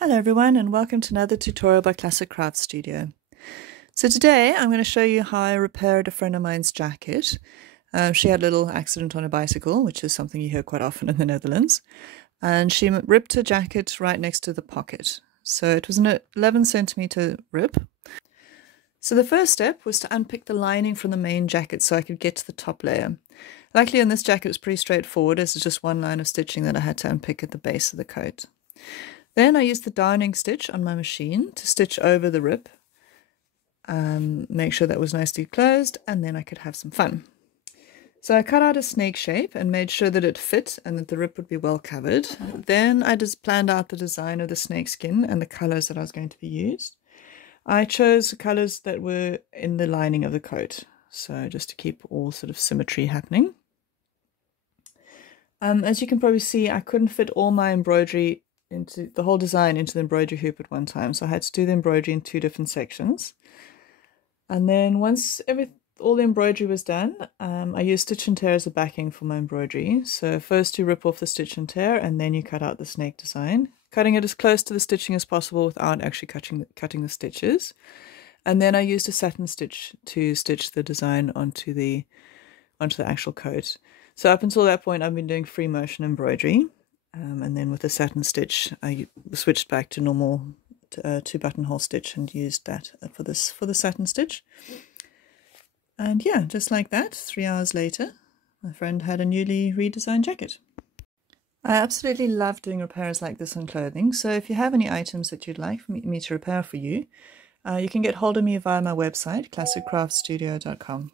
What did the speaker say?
Hello everyone and welcome to another tutorial by Classic Craft Studio. So today I'm going to show you how I repaired a friend of mine's jacket. She had a little accident on a bicycle, which is something you hear quite often in the Netherlands, and she ripped her jacket right next to the pocket. So it was an 11 centimeter rip. So the first step was to unpick the lining from the main jacket so I could get to the top layer. Luckily in this jacket it was pretty straightforward, as it's just one line of stitching that I had to unpick at the base of the coat. Then I used the darning stitch on my machine to stitch over the rip, make sure that was nicely closed, and then I could have some fun. So I cut out a snake shape and made sure that it fit and that the rip would be well covered. Then I just planned out the design of the snake skin and the colors that I was going to be used. I chose the colors that were in the lining of the coat, so just to keep all sort of symmetry happening. As you can probably see, I couldn't fit all my embroidery into the whole design into the embroidery hoop at one time, so I had to do the embroidery in two different sections. And then once all the embroidery was done, I used stitch and tear as a backing for my embroidery. So first you rip off the stitch and tear, and then you cut out the snake design, cutting it as close to the stitching as possible without actually cutting the stitches. And then I used a satin stitch to stitch the design onto the actual coat. So up until that point I've been doing free motion embroidery. And then with the satin stitch, I switched back to normal two buttonhole stitch and used that for the satin stitch. And yeah, just like that, 3 hours later, my friend had a newly redesigned jacket. I absolutely love doing repairs like this on clothing, so if you have any items that you'd like me to repair for you, you can get hold of me via my website, classiccraftstudio.com.